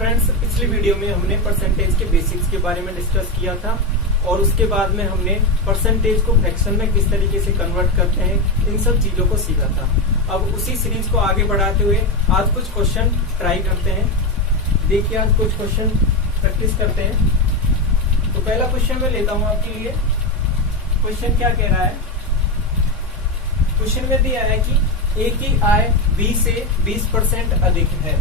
Friends, पिछली video में हमने परसेंटेज के बेसिक्स के बारे में डिस्कस किया था और उसके बाद में हमने परसेंटेज को फ्रैक्शन में किस तरीके से कन्वर्ट करते हैं, इन सब चीजों को सीखा था। अब उसी सीरीज को आगे बढ़ाते हुए आज कुछ क्वेश्चन ट्राई करते हैं। देखिए, आज कुछ क्वेश्चन प्रैक्टिस करते हैं। तो पहला क्वेश्चन मैं लेता हूं आपके लिए। क्वेश्चन क्या कह रहा है? क्वेश्चन में दिया है कि ए की आय बी से 20% अधिक है।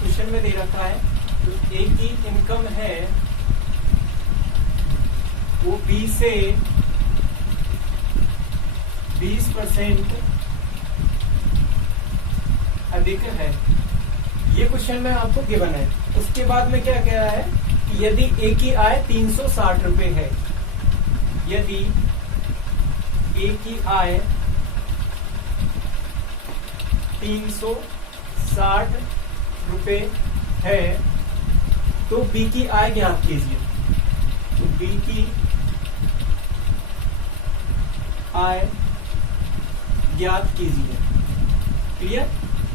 क्वेश्चन में दे रखा है तो ए की इनकम है वो बी से 20% अधिक है। ये क्वेश्चन में आपको गिवन है। उसके बाद में क्या कह रहा है कि यदि ए की आय 360 रुपए है, यदि ए की आय 360 रुपए है तो बी की आय ज्ञात कीजिए। तो बी की आय ज्ञात कीजिए। क्लियर?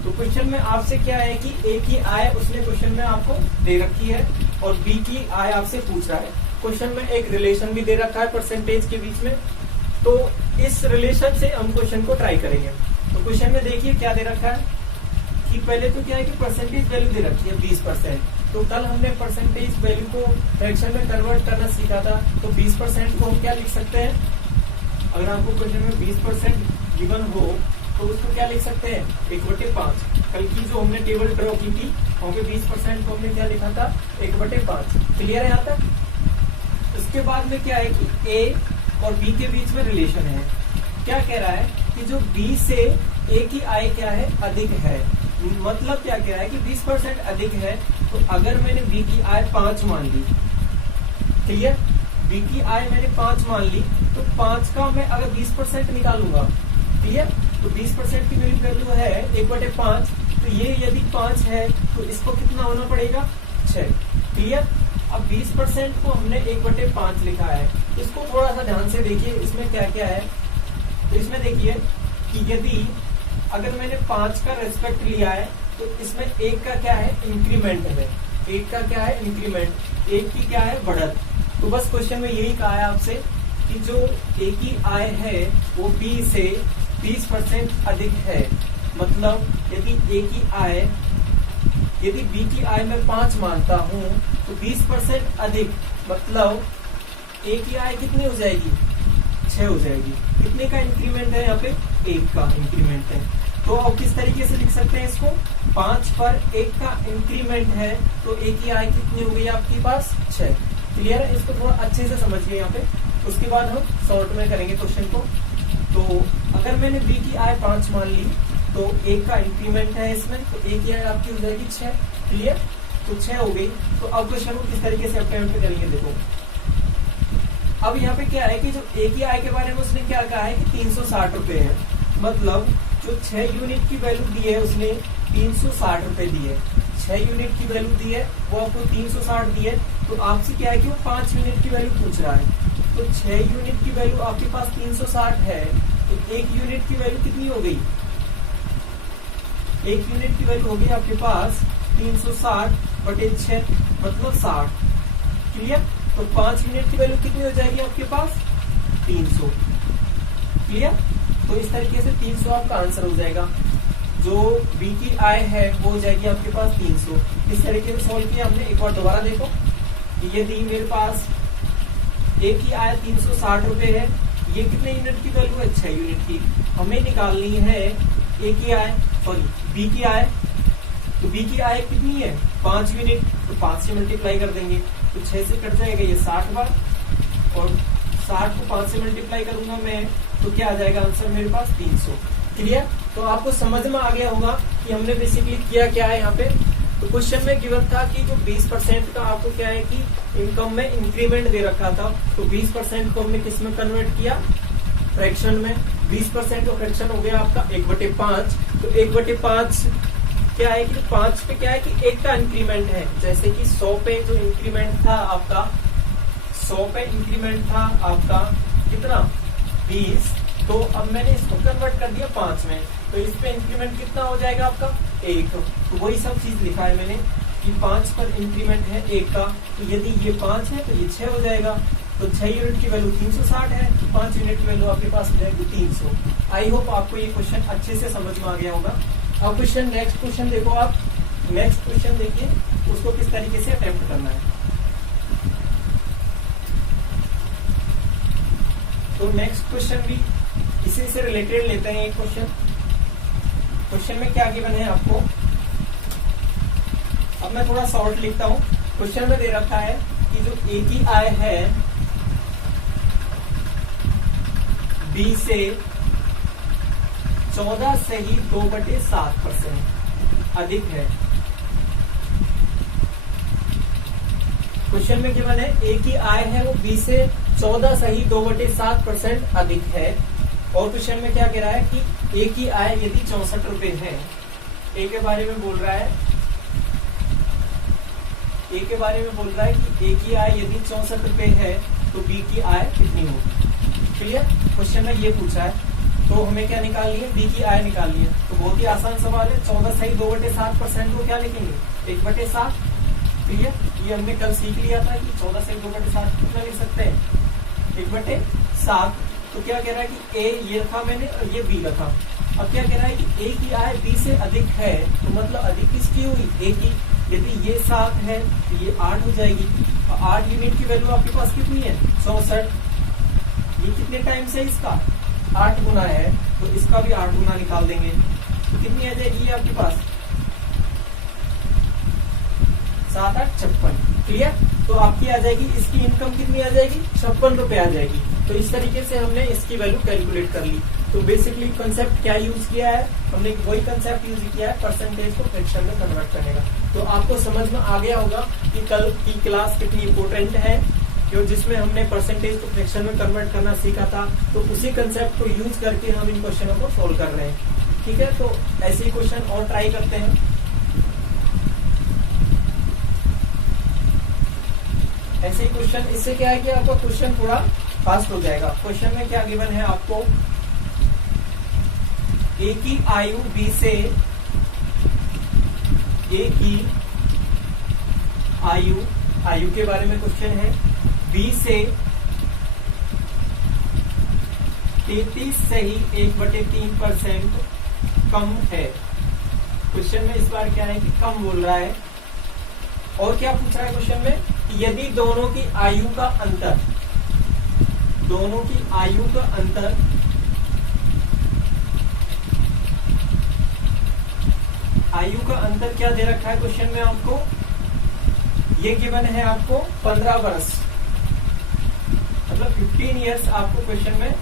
तो क्वेश्चन में आपसे क्या है कि ए की आय उसने क्वेश्चन में आपको दे रखी है और बी की आय आपसे पूछ रहा है। क्वेश्चन में एक रिलेशन भी दे रखा है परसेंटेज के बीच में, तो इस रिलेशन से हम क्वेश्चन को ट्राई करेंगे। तो क्वेश्चन में देखिए क्या दे रखा है कि पहले तो क्या है कि परसेंटेज वैल्यू दे रखी है 20%। तो कल हमने परसेंटेज वैल्यू को फ्रैक्शन में कन्वर्ट करना सीखा था। तो 20% को हम क्या लिख सकते हैं? अगर आपको क्वेश्चन में 20% गिवन हो तो उसको क्या लिख सकते हैं? 1/5। कल की जो हमने टेबल ड्रॉ की थी वहां पे 20% को हमने क्या लिखा था? 1/5। क्लियर है यहाँ तक? उसके बाद में क्या है कि ए और बी के बीच में रिलेशन है। क्या कह रहा है कि जो बी से ए की आय क्या है? अधिक है। मतलब क्या कह रहा है कि 20% अधिक है। तो अगर मैंने बी की आय 5 मान ली, क्लियर? बी की आय मैंने 5 मान ली तो 5 का मैं अगर 20% निकालूंगा, क्लियर? तो 20% की वैल्यू है 1/5। तो ये यदि 5 है तो इसको कितना होना पड़ेगा? 6। क्लियर? अब 20% को हमने 1/5 लिखा है। इसको थोड़ा सा ध्यान से देखिए, इसमें क्या क्या है। तो इसमें देखिए कि यदि अगर मैंने 5 का रेस्पेक्ट लिया है तो इसमें 1 का क्या है? इंक्रीमेंट है। 1 का क्या है? इंक्रीमेंट। 1 की क्या है? बढ़त। तो बस क्वेश्चन में यही कहा है आपसे कि जो ए की आय है वो बी से 20% अधिक है। मतलब यदि ए की आय, यदि बी की आय मैं 5 मानता हूं तो 20% अधिक, मतलब ए की आय कितनी हो जाएगी? 6 हो जाएगी। कितने का इंक्रीमेंट है यहाँ पे? 1 का इंक्रीमेंट है। तो अब किस तरीके से लिख सकते हैं इसको? 5 पर 1 का इंक्रीमेंट है तो ए की आय कितनी हो गई आपके पास? 6। क्लियर है? इसको थोड़ा अच्छे से समझिए यहाँ पे। उसके बाद हम शॉर्ट में करेंगे क्वेश्चन को। तो अगर मैंने बी की आय 5 मान ली तो 1 का इंक्रीमेंट है इसमें, तो ए की आय आपकी हो जाएगी 6। क्लियर? तो 6 हो गई। तो अब क्वेश्चन को किस तरीके से अटेम्प्ट करेंगे देखो। अब यहाँ पे क्या है कि जो ए की आय के बारे में उसने क्या कहा है कि 360 रुपए है। मतलब जो 6 यूनिट की वैल्यू दी है उसने 360 रुपए दी है। 6 यूनिट की वैल्यू दी है वो आपको 360 दी है। तो आपसे क्या है कि वो 5 यूनिट की वैल्यू पूछ रहा है। तो 6 यूनिट की वैल्यू आपके पास 360 है तो 1 यूनिट की वैल्यू कितनी हो गई? 1 यूनिट की वैल्यू होगी आपके पास 360/6 मतलब 60। क्लियर? तो 5 यूनिट की वैल्यू कितनी हो जाएगी आपके पास? 300। क्लियर? तो इस तरीके से 300 आपका आंसर हो जाएगा। जो बी की आय है वो हो जाएगी आपके पास 300। इस तरीके से सॉल्व किया हमने। एक बार दोबारा देखो, यदि मेरे पास ए की आय 360 रुपए है, ये कितने यूनिट की वैल्यू है? 6 यूनिट की। हमें निकालनी है ए की आय, सॉरी बी की आय। तो बी की आय कितनी है? 5 यूनिट। तो 5 से मल्टीप्लाई कर देंगे तो 6 से कट जाएगा ये 60 बार, और 60 को 5 से मल्टीप्लाई करूंगा मैं तो क्या आ जाएगा आंसर मेरे पास? 300। क्लियर? तो आपको समझ में आ गया होगा कि हमने बेसिकली किया क्या है यहाँ पे। तो क्वेश्चन में गिवन था कि जो 20% का आपको क्या है कि इनकम में इंक्रीमेंट दे रखा था। तो 20% को हमने किस में कन्वर्ट किया? फ्रैक्शन में। 20% का फ्रैक्शन हो गया आपका 1/5। तो 1/5 क्या है कि 5 पे क्या है कि 1 का इंक्रीमेंट है। जैसे कि 100 पे जो इंक्रीमेंट था आपका, 100 पे इंक्रीमेंट था आपका कितना? 20। तो अब मैंने इसको कन्वर्ट कर दिया 5 में, तो इस पे इंक्रीमेंट कितना हो जाएगा आपका? 1। तो वही सब चीज लिखा है मैंने कि 5 पर इंक्रीमेंट है 1 का, तो यदि ये 5 है तो ये 6 हो जाएगा, तो 6 यूनिट की वैल्यू 360 है, तो 5 यूनिट की वैल्यू आपके पास हो जाएगी 300। आई होप आपको ये क्वेश्चन अच्छे से समझ में आ गया होगा। अब क्वेश्चन नेक्स्ट क्वेश्चन देखो आप, नेक्स्ट क्वेश्चन देखिए उसको किस तरीके से अटेम्प्ट करना है। तो नेक्स्ट क्वेश्चन भी इसी से रिलेटेड लेते हैं एक क्वेश्चन। क्वेश्चन में क्या गिवन है आपको, अब मैं थोड़ा शॉर्ट लिखता हूं। क्वेश्चन में दे रखा है कि जो ए की आय है बी से 14 से ही 2/7% अधिक है। क्वेश्चन में गिवन है ए की आय है वो बी से 14 से ही 2/7% अधिक है। और क्वेश्चन में क्या कह रहा है कि ए की आय यदि 64 रुपए है, ए के बारे में बोल रहा है, ए के बारे में बोल रहा है कि ए की आय यदि 64 रुपए है तो बी की आय कितनी होगी। क्लियर, क्वेश्चन में ये पूछा है, तो हमें क्या निकालनी है, बी की आय निकालनी है। तो बहुत ही आसान सवाल है, 14 से ही 2/7% को क्या लिखेंगे, 1/7। क्लियर, ये हमने कल सीख लिया था कि 14 से 2/7 कितना लिख सकते हैं, 1/7। तो क्या कह रहा है कि ए ये रखा मैंने और ये बी रखा। अब क्या कह रहा है कि ए की आय बी से अधिक है, तो मतलब अधिक किसकी हुई, ए की। यदि ये 7 है तो ये 8 हो जाएगी, और 8 यूनिट की वैल्यू आपके पास कितनी है, 64। ये कितने टाइम से इसका 8 गुना है, तो इसका भी 8 गुना निकाल देंगे, तो कितनी आ जाएगी आपके पास, 7 8 56। क्लियर, तो आपकी आ जाएगी, इसकी इनकम कितनी आ जाएगी, 56 रुपए आ जाएगी। तो इस तरीके से हमने इसकी वैल्यू कैलकुलेट कर ली। तो बेसिकली कंसेप्ट क्या यूज किया है हमने, वही कंसेप्ट यूज किया है परसेंटेज को फ्रैक्शन में कन्वर्ट करने का। तो आपको समझ में आ गया होगा कि कल की क्लास कितनी इंपॉर्टेंट है, जो जिसमें हमने परसेंटेज को फ्रैक्शन में कन्वर्ट करना सीखा था। तो उसी कंसेप्ट को यूज करके हम इन क्वेश्चनों को सोल्व कर रहे हैं। ठीक है, तो ऐसे ही क्वेश्चन और ट्राई करते हैं। ऐसे ही क्वेश्चन, इससे क्या है कि आपका क्वेश्चन थोड़ा फास्ट हो जाएगा। क्वेश्चन में क्या गिवन है आपको, ए की आयु बी से, ए की आयु के बारे में क्वेश्चन है, बी से 33 से ही 1/3% कम है। क्वेश्चन में इस बार क्या है कि कम बोल रहा है। और क्या पूछ रहा है क्वेश्चन में, यदि दोनों की आयु का अंतर, दोनों की आयु का अंतर क्या दे रखा है क्वेश्चन में आपको, ये गिवन है आपको 15 वर्ष, मतलब 15 इयर्स आपको क्वेश्चन में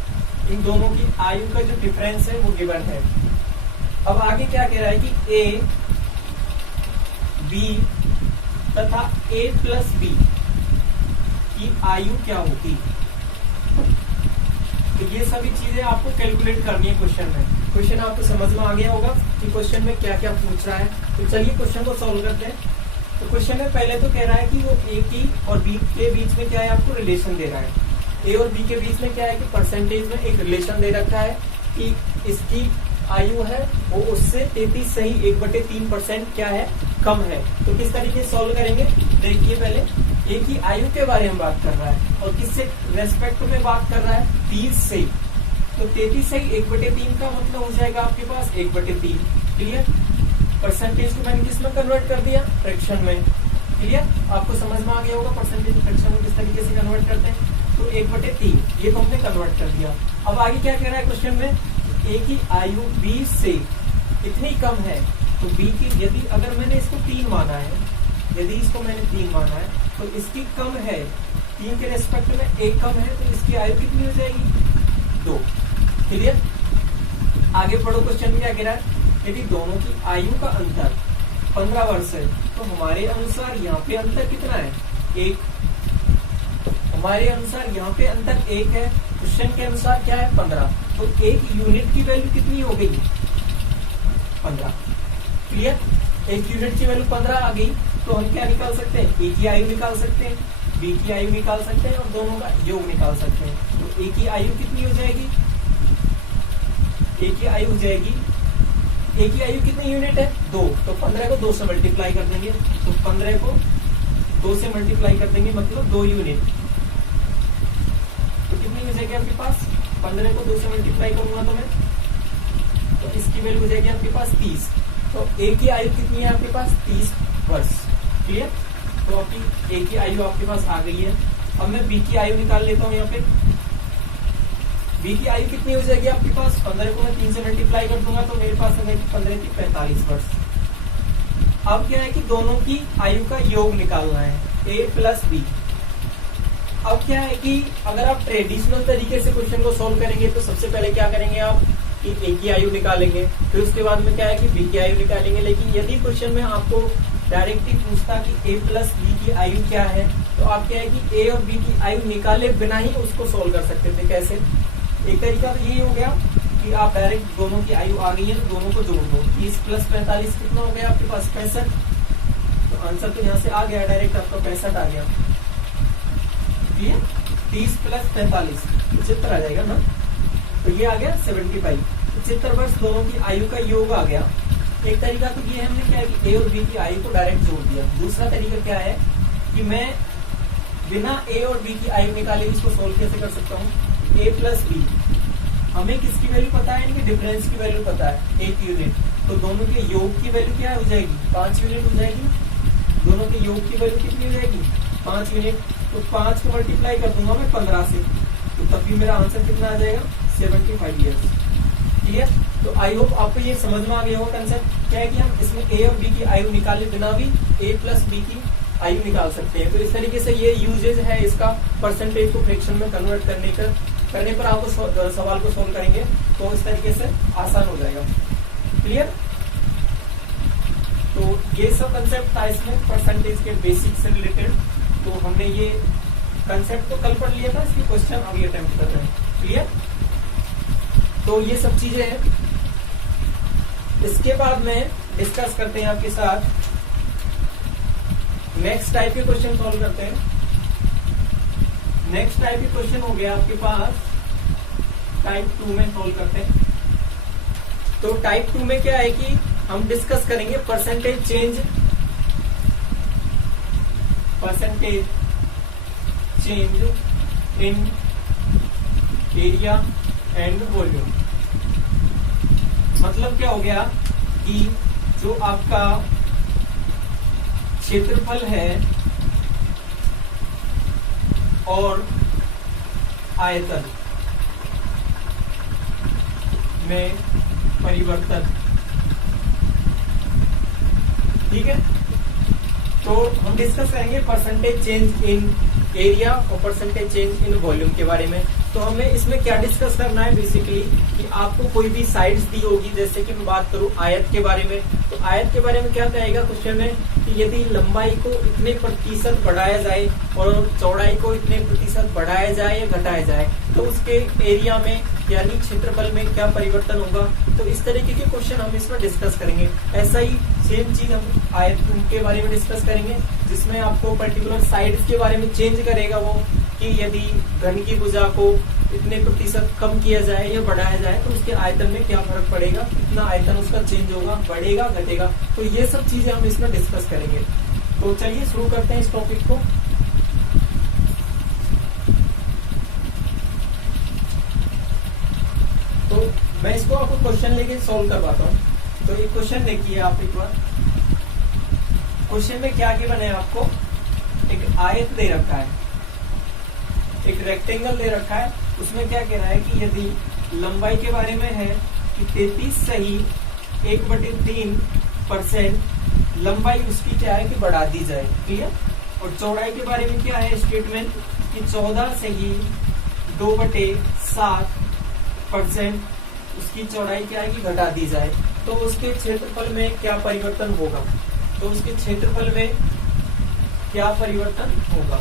इन दोनों की आयु का जो डिफरेंस है वो गिवन है। अब आगे क्या कह रहा है कि ए बी तथा a प्लस बी की आयु क्या होगी। तो ये सभी चीजें आपको कैलकुलेट करनी है क्वेश्चन में। क्वेश्चन आपको समझ में आ गया होगा कि क्वेश्चन में क्या क्या पूछ रहा है। तो चलिए क्वेश्चन को सॉल्व करते हैं। तो क्वेश्चन में पहले तो कह रहा है कि वो ए की और बी के बीच में क्या है, आपको रिलेशन दे रहा है। ए और बी के बीच में क्या है कि परसेंटेज में एक रिलेशन दे रखा है कि इसकी आयु है वो उससे 33 से ही 1/3% क्या है, कम है। तो किस तरीके से सॉल्व करेंगे, देखिए पहले ए की आयु के बारे में बात कर रहा है और किससे रेस्पेक्ट में बात कर रहा है, 30 से। तो 33 से 1/3 का मतलब हो जाएगा आपके पास 1/3। क्लियर, परसेंटेज को मैंने किस में कन्वर्ट कर दिया, फ्रैक्शन में। क्लियर, आपको समझ में आ गया होगा परसेंटेज फ्रैक्शन में किस तरीके से कन्वर्ट करते हैं। तो 1/3 ये तो हमने कन्वर्ट कर दिया। अब आगे क्या कह रहा है क्वेश्चन में, ए की आयु बी से इतनी कम है, तो बी की यदि अगर मैंने इसको 3 माना है, यदि इसको मैंने 3 माना है तो इसकी कम है, 3 के रेस्पेक्ट में 1 कम है, तो इसकी आयु कितनी हो जाएगी, 2। क्लियर, आगे पढ़ो। क्वेश्चन में क्या कह रहा है, यदि दोनों की आयु का अंतर 15 वर्ष है तो हमारे अनुसार यहाँ पे अंतर कितना है, 1। हमारे अनुसार यहाँ पे अंतर 1 है, क्वेश्चन के अनुसार क्या है 15। तो 1 यूनिट की वैल्यू कितनी हो गई, 15। क्लियर, 1 यूनिट की वैल्यू 15 आ गई। तो हम क्या निकाल सकते हैं, ए की आयु निकाल सकते हैं, बी की आयु निकाल सकते हैं और दोनों का योग निकाल सकते हैं। तो ए की आयु कितनी हो जाएगी, ए की आयु हो जाएगी ए की आयु कितनी यूनिट है? 2, तो 15 को 2 से मल्टीप्लाई कर देंगे, तो 15 को 2 से मल्टीप्लाई कर देंगे मतलब 2 यूनिट, तो कितनी हो जाएगी आपके पास? 15 को 2 से मल्टीप्लाई करूंगा तो मैं, तो इसकी वैल्यू हो जाएगी आपके पास 30। तो ए की आयु कितनी है आपके पास? 30 वर्ष। क्लियर? तो आपकी ए की आयु आपके पास आ गई है। अब मैं बी की आयु निकाल लेता हूँ यहाँ पे। बी की आयु कितनी हो जाएगी आपके पास? 15 को मैं 3 से मल्टीप्लाई कर दूंगा तो मेरे पास आ जाएगी 15 की 45 वर्ष। अब क्या है कि दोनों की आयु का योग निकालना है, ए प्लस बी। अब क्या है कि अगर आप ट्रेडिशनल तरीके से क्वेश्चन को सोल्व करेंगे तो सबसे पहले क्या करेंगे आप कि ए की आयु निकालेंगे, फिर उसके बाद में क्या है कि बी की आयु निकालेंगे। लेकिन यदि क्वेश्चन में आपको डायरेक्ट ही पूछता कि ए प्लस बी की आयु क्या है, तो आप क्या है कि ए और बी की आयु निकाले बिना ही उसको सोल्व कर सकते थे। कैसे? एक तरीका तो यही हो गया कि आप डायरेक्ट दोनों की आयु आ गई है तो दोनों को जोड़ दो। 30 प्लस 45 कितना हो गया आपके पास? 65। तो आंसर तो यहाँ से आ गया डायरेक्ट, आपका 65 आ गया। ठीक है, 30 प्लस 45 75 आ जाएगा ना, तो ये आ गया 75। 75 वर्ष दोनों की आयु का योग आ गया। एक तरीका तो ये हमने क्या है कि ए और बी की आयु को डायरेक्ट जोड़ दिया। दूसरा तरीका क्या है कि मैं बिना ए और बी की आयु निकाले इसको सोल्व कैसे कर सकता हूँ? ए प्लस बी, हमें किसकी वैल्यू पता है? इनकी डिफरेंस की वैल्यू पता है, 1 यूनिट। तो दोनों के योग की वैल्यू क्या हो जाएगी? 5 यूनिट हो जाएगी। दोनों के योग की वैल्यू कितनी हो जाएगी? 5 यूनिट। तो 5 को मल्टीप्लाई कर दूंगा मैं 15 से, तो तब भी मेरा आंसर कितना आ जाएगा? 75 ईयर्स। ठीक है, तो आई होप आपको ये समझ में आ गया होगा कंसेप्ट। क्या है कि हम इसमें ए और बी की आयु निकाले बिना भी ए प्लस बी की आयु निकाल सकते हैं। तो इस तरीके से ये यूजेज है इसका, परसेंटेज को फ्रैक्शन में कन्वर्ट करने पर आपको सवाल को सोल्व करेंगे तो इस तरीके से आसान हो जाएगा। क्लियर? तो ये सब कंसेप्ट था इसमें परसेंटेज के बेसिक से रिलेटेड। तो हमने ये कंसेप्ट तो कल पढ़ लिया था, इसके क्वेश्चन अभी अटेम्प्ट कर रहे हैं। क्लियर? तो ये सब चीजें हैं। इसके बाद में डिस्कस करते हैं आपके साथ नेक्स्ट टाइप के क्वेश्चन सॉल्व करते हैं। नेक्स्ट टाइप के क्वेश्चन हो गया आपके पास टाइप 2 में सॉल्व करते हैं। तो टाइप 2 में क्या है कि हम डिस्कस करेंगे percentage change in area and volume. मतलब क्या हो गया कि जो आपका क्षेत्रफल है और आयतन में परिवर्तन। ठीक है, तो हम डिस्कस करेंगे परसेंटेज चेंज इन एरिया और परसेंटेज चेंज इन वॉल्यूम के बारे में। तो हमें इसमें क्या डिस्कस करना है बेसिकली कि आपको कोई भी साइड्स दी होगी, जैसे कि मैं बात करूं आयत के बारे में, तो आयत के बारे में क्या कहेगा क्वेश्चन में कि यदि लंबाई को इतने प्रतिशत बढ़ाया जाए और चौड़ाई को इतने प्रतिशत बढ़ाया जाए या घटाया जाए तो उसके एरिया में यानी क्षेत्रफल में क्या परिवर्तन होगा। तो इस तरीके के क्वेश्चन हम इसमें डिस्कस करेंगे। ऐसा ही सेम चीज हम आयत के बारे में डिस्कस करेंगे, जिसमें आपको पर्टिकुलर साइड्स के बारे में चेंज करेगा वो कि यदि घन की भुजा को इतने प्रतिशत कम किया जाए या बढ़ाया जाए तो उसके आयतन में क्या फर्क पड़ेगा, कितना आयतन उसका चेंज होगा, बढ़ेगा घटेगा। तो ये सब चीजें हम इसमें डिस्कस करेंगे। तो चलिए शुरू करते हैं इस टॉपिक को। तो मैं इसको आपको क्वेश्चन लेके सॉल्व करवाता हूँ। तो ये क्वेश्चन देखिए आप एक बार। क्वेश्चन में क्या क्या बना है, आपको एक आयत दे रखा है, एक रेक्टेंगल दे रखा है। उसमें क्या कह रहा है कि यदि लंबाई के बारे में है कि 33 सही 1/3% लंबाई उसकी क्या है कि बढ़ा दी जाए। क्लियर? और चौड़ाई के बारे में क्या है स्टेटमेंट कि 14 सही 2/7% उसकी चौड़ाई क्या है कि घटा दी जाए। तो उसके क्षेत्रफल में क्या परिवर्तन होगा, तो उसके क्षेत्रफल में क्या परिवर्तन होगा।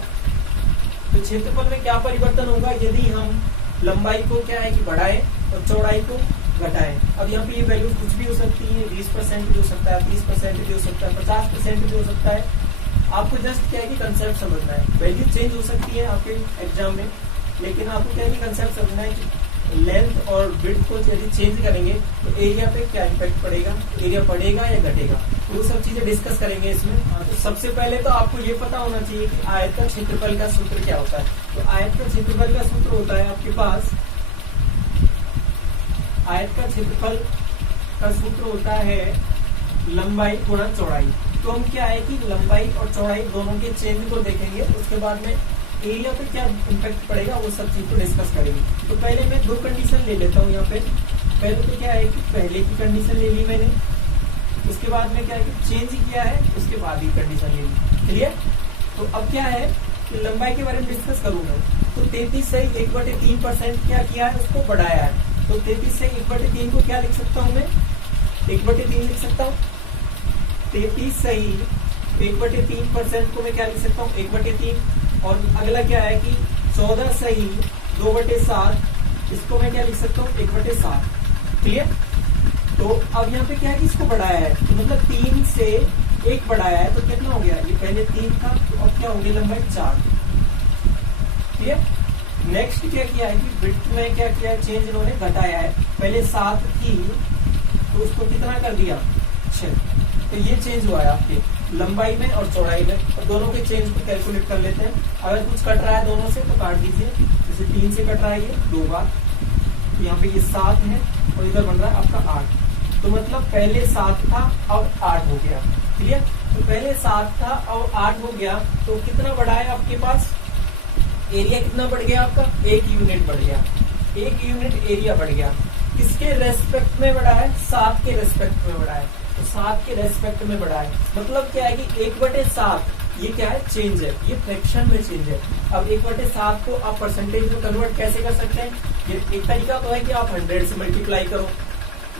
तो क्षेत्रफल में क्या परिवर्तन होगा यदि हम लंबाई को क्या है कि बढ़ाएं और चौड़ाई को घटाएं। अब यहाँ पे ये वैल्यू कुछ भी हो सकती है, 20% भी हो सकता है, 30% भी हो सकता है, 50% भी हो सकता है। आपको जस्ट क्या है कि कंसेप्ट समझना है। वैल्यू चेंज हो सकती है आपके एग्जाम में, लेकिन आपको क्या है कि कंसेप्ट समझना है कि लेंथ और विड्थ को यदि चेंज करेंगे तो एरिया पे क्या इम्पैक्ट पड़ेगा, एरिया बढ़ेगा या घटेगा, तो वो सब चीजें डिस्कस करेंगे इसमें। तो सबसे पहले तो आपको ये पता होना चाहिए कि आयत का क्षेत्रफल का सूत्र क्या होता है। तो आयत का क्षेत्रफल का सूत्र होता है आपके पास, आयत का क्षेत्रफल का सूत्र होता है लंबाई गुणा चौड़ाई। तो हम क्या है कि लंबाई और चौड़ाई दोनों के चेंज को देखेंगे, उसके बाद में एरिया पे क्या इम्पैक्ट पड़ेगा वो सब चीज को डिस्कस करेंगे। तो पहले मैं दो कंडीशन ले लेता हूँ यहाँ पे। पहले तो क्या है कि पहले की कंडीशन ले ली मैंने, उसके बाद में क्या है कि चेंज किया है, उसके बाद ही कंडीशन ले ली। क्लियर? तो अब क्या है कि लंबाई के बारे में डिस्कस करूंगा। तो 33 से 1/3% क्या किया है, उसको बढ़ाया है। तो 33 से 1/3 को क्या लिख सकता हूँ मैं, 1/3 लिख सकता हूँ। 33 से 1/3% को मैं क्या लिख सकता हूँ, 1/3। और अगला क्या है कि 14 सही 2/7, इसको मैं क्या लिख सकता हूँ, 1/7। क्लियर? तो अब यहाँ पे क्या है कि इसको बढ़ाया है, तो मतलब 3 से 1 बढ़ाया है, तो कितना हो गया, ये पहले 3 था, तो अब क्या हो गया, लंबाई 4। क्लियर? नेक्स्ट क्या किया है कि विड्थ में क्या किया है, चेंज इन्होंने घटाया है। पहले 7 थी तो उसको कितना कर दिया, 6। तो ये चेंज हुआ है आपके लंबाई में और चौड़ाई में। और दोनों के चेंज को कैलकुलेट कर लेते हैं। अगर कुछ कट रहा है दोनों से तो काट दीजिए। जैसे 3 से कट रहा है ये 2 बार, तो यहाँ पे ये 7 है और इधर बन रहा है आपका 8। तो मतलब पहले 7 था अब 8 हो गया। क्लियर? तो पहले 7 था और 8 हो गया, तो कितना बढ़ा है आपके पास, एरिया कितना बढ़ गया आपका, 1 यूनिट बढ़ गया। 1 यूनिट एरिया बढ़ गया। किसके रेस्पेक्ट में बढ़ा है, 7 के रेस्पेक्ट में बढ़ा है। तो 7 के रेस्पेक्ट में बढ़ा है, मतलब क्या है कि 1/7 ये क्या है, चेंज है, ये फ्रैक्शन में चेंज है। अब 1/7 को आप परसेंटेज में कन्वर्ट कैसे कर सकते हैं, ये एक तरीका तो है कि आप 100 से मल्टीप्लाई करो,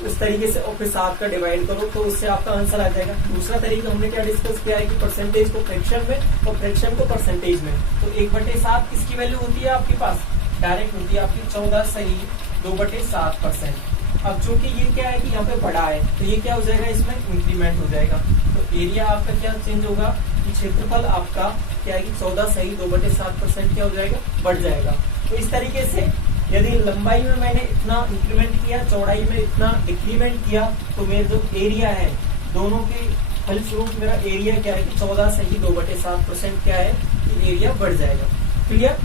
उस तरीके से और फिर 7 का डिवाइड करो, तो उससे आपका आंसर आ जाएगा। दूसरा तरीका हमने क्या डिस्कस किया है कि परसेंटेज को फ्रैक्शन में और फ्रैक्शन को परसेंटेज में। तो 1/7 किसकी वैल्यू होती है आपके पास, डायरेक्ट होती है आपकी 14 सही 2/7%। अब चूंकि ये क्या है कि यहाँ पे बढ़ा है, तो ये क्या हो जाएगा, इसमें इंक्रीमेंट हो जाएगा। तो एरिया आपका क्या चेंज होगा, कि क्षेत्रफल आपका क्या है कि 14 सही 2/7% क्या हो जाएगा, बढ़ जाएगा। तो इस तरीके से यदि लंबाई में मैंने इतना इंक्रीमेंट किया, चौड़ाई में इतना डिक्रीमेंट किया, तो मेरे जो एरिया है दोनों के फलस्वरूप मेरा एरिया क्या है कि 14 सही 2/7% क्या है कि एरिया बढ़ जाएगा। क्लियर?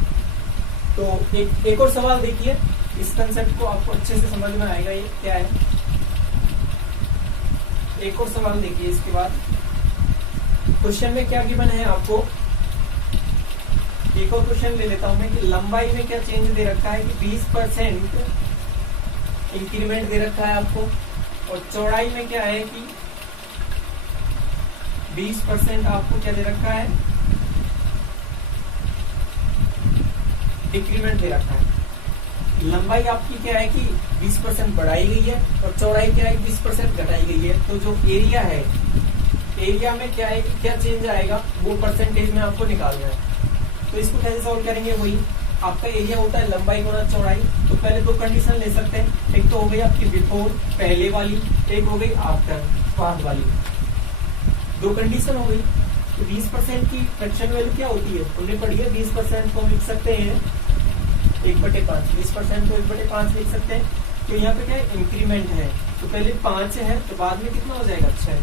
तो एक और सवाल देखिए, इस कंसेप्ट को आपको अच्छे से समझ में आएगा ये क्या है। एक और सवाल देखिए इसके बाद। क्वेश्चन में क्या गिवन है आपको, एक और क्वेश्चन ले लेता हूं मैं कि लंबाई में क्या चेंज दे रखा है कि 20% इंक्रीमेंट दे रखा है आपको, और चौड़ाई में क्या है कि 20% आपको क्या दे रखा है, डिक्रीमेंट दे रखा है। लंबाई आपकी क्या है कि 20% बढ़ाई गई है और चौड़ाई क्या है 20% घटाई गई है। तो जो एरिया है, एरिया में क्या है कि क्या चेंज आएगा, वो परसेंटेज में आपको निकालना है। तो इसको कैसे सॉल्व करेंगे, वही आपका एरिया होता है लंबाई गुणा चौड़ाई। तो पहले दो कंडीशन ले सकते हैं, एक तो हो गई आपकी बिफोर पहले वाली, एक हो गई आफ्टर बाद वाली। दो कंडीशन हो गई। तो 20% की फ्रैक्शन वैल्यू क्या होती है, हमने पढ़ी है। 20% को हम लिख सकते हैं 1/5, 20% को 1/5 लिख सकते हैं। तो यहाँ पे क्या है, इंक्रीमेंट है। तो पहले 5 है तो बाद में कितना हो जाएगा, 6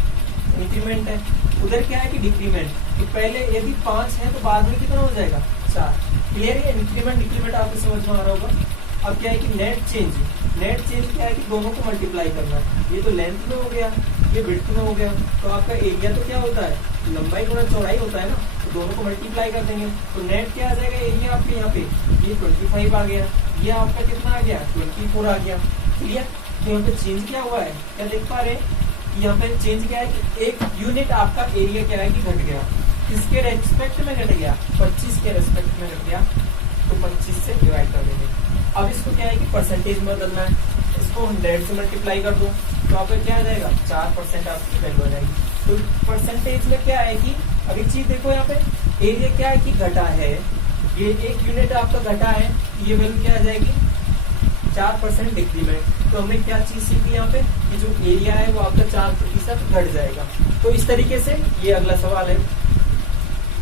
इंक्रीमेंट है। उधर क्या है कि डिक्रीमेंट, तो पहले यदि 5 है तो बाद में कितना हो जाएगा, 4। क्लियर है, इंक्रीमेंट डिक्रीमेंट आपको समझ में आ रहा होगा। अब क्या है कि नेट चेंज, नेट चेंज क्या है कि दोनों को मल्टीप्लाई करना है। ये तो लेंथ में हो गया, ये विड्थ में हो गया। तो आपका एरिया तो क्या होता है, लंबाई गुणा चौड़ाई होता है ना, तो दोनों को मल्टीप्लाई कर देंगे। तो नेट क्या आ जाएगा एरिया आपके यहाँ पे, ये 25 आ गया, ये आपका कितना आ गया, 24 आ गया। क्लियर? तो यहाँ पे चेंज क्या हुआ है, क्या देख पा रहे हैं, यहाँ पे चेंज क्या है कि 1 यूनिट आपका एरिया क्या है कि घट गया। किसके रेस्पेक्ट में घट गया, 25 के रेस्पेक्ट में घट गया। तो 25 से डिवाइड कर देंगे। अब इसको क्या है कि परसेंटेज में बदलना है, इसको 100 से मल्टीप्लाई कर दो तो आपका क्या आ जाएगा, 4% आपकी वैल्यू आ जाएगी। तो परसेंटेज में क्या है कि अब एक चीज देखो, यहाँ पे एरिया क्या है कि घटा है, ये 1 यूनिट आपका घटा है, ये वैल्यू क्या आ जाएगी, 4% डिक्रीमेंट। तो हमने क्या चीज सीखी यहाँ पे कि जो एरिया है वो आपका 4% घट जाएगा। तो इस तरीके से ये अगला सवाल है।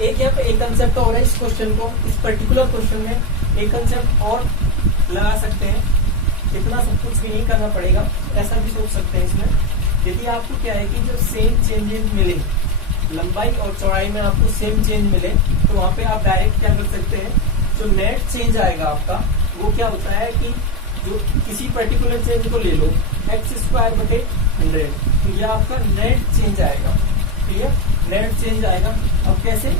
एक यहाँ पे एक कंसेप्ट और है इस क्वेश्चन को, इस पर्टिकुलर क्वेश्चन में एक कंसेप्ट और लगा सकते हैं इतना सब कुछ भी नहीं करना पड़ेगा, ऐसा भी सोच सकते हैं इसमें। यदि आपको क्या है कि जब सेम चेंजेस मिले, लंबाई और चौड़ाई में आपको सेम चेंज मिले, तो वहां पे आप डायरेक्ट क्या कर सकते हैं, जो नेट चेंज आएगा आपका वो क्या होता है कि जो किसी पर्टिकुलर चेंज को ले लो x²/100, तो ये आपका नेट चेंज आएगा। क्लियर, नेट चेंज आएगा। अब कैसे,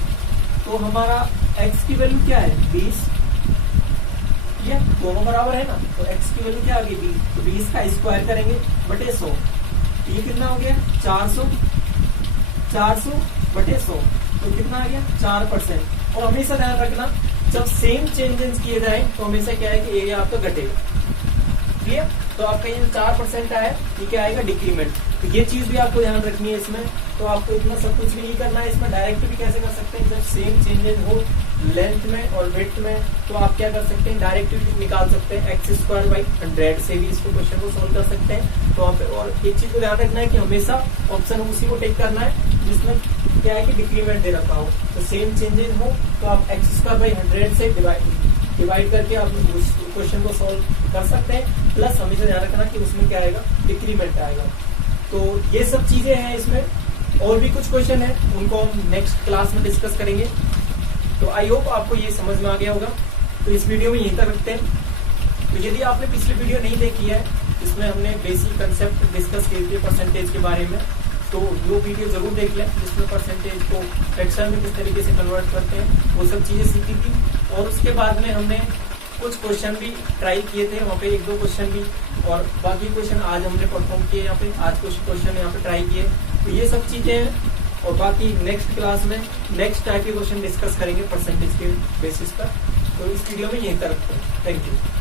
तो हमारा x की वैल्यू क्या है 20, ये दोनों बराबर है ना, तो x की वैल्यू क्या आ गई 20, तो 20 का स्क्वायर करेंगे बटे 100, ये कितना हो गया 400 बटे 100, तो कितना आ गया 4%। और हमेशा ध्यान रखना जब सेम चेंजेस किए जाए तो हमेशा क्या है कि एरिया आपका घटेगा। क्लियर, तो आपका ये 4% आया, ये क्या आएगा डिक्रीमेंट। तो ये चीज भी आपको ध्यान रखनी है इसमें। तो आपको इतना सब कुछ भी नहीं करना है इसमें, डायरेक्ट भी कैसे कर सकते हैं, जब सेम चेंजेस हो लेंथ में और विड्थ में, तो आप क्या कर सकते हैं डायरेक्ट निकाल सकते हैं, x²/100 से भी इसको क्वेश्चन को सोल्व कर सकते हैं। तो वहाँ पे और एक चीज को ध्यान रखना है कि हमेशा ऑप्शन उसी को टेक करना है जिसमें क्या है कि डिक्रीमेंट दे रखा हो, तो सेम चेंजेस हो तो आप x²/100 से डिवाइड करके आप उस क्वेश्चन को सोल्व कर सकते हैं। प्लस हमेशा ध्यान रखना कि उसमें क्या आएगा डिक्रीमेंट आएगा। तो ये सब चीजें हैं इसमें, और भी कुछ क्वेश्चन है उनको हम नेक्स्ट क्लास में डिस्कस करेंगे। तो आई होप आपको ये समझ में आ गया होगा। तो इस वीडियो में यहीं तक रखते हैं। तो यदि आपने पिछली वीडियो नहीं देखी है, इसमें हमने बेसिक कंसेप्ट डिस्कस किए थे परसेंटेज के बारे में, तो वो वीडियो जरूर देख लें जिसमें परसेंटेज को फ्रैक्शन में किस तरीके से कन्वर्ट करते हैं वो सब चीजें सीखी थी। और उसके बाद में हमने कुछ क्वेश्चन भी ट्राई किए थे, वहाँ पे 1-2 क्वेश्चन भी, और बाकी क्वेश्चन आज हमने परफॉर्म किए यहाँ पे, आज कुछ क्वेश्चन यहाँ पे ट्राई किए। तो ये सब चीजें हैं, और बाकी नेक्स्ट क्लास में नेक्स्ट टाइप के क्वेश्चन डिस्कस करेंगे परसेंटेज के बेसिस पर। तो इस वीडियो में यहीं तक रखते हैं। Thank you.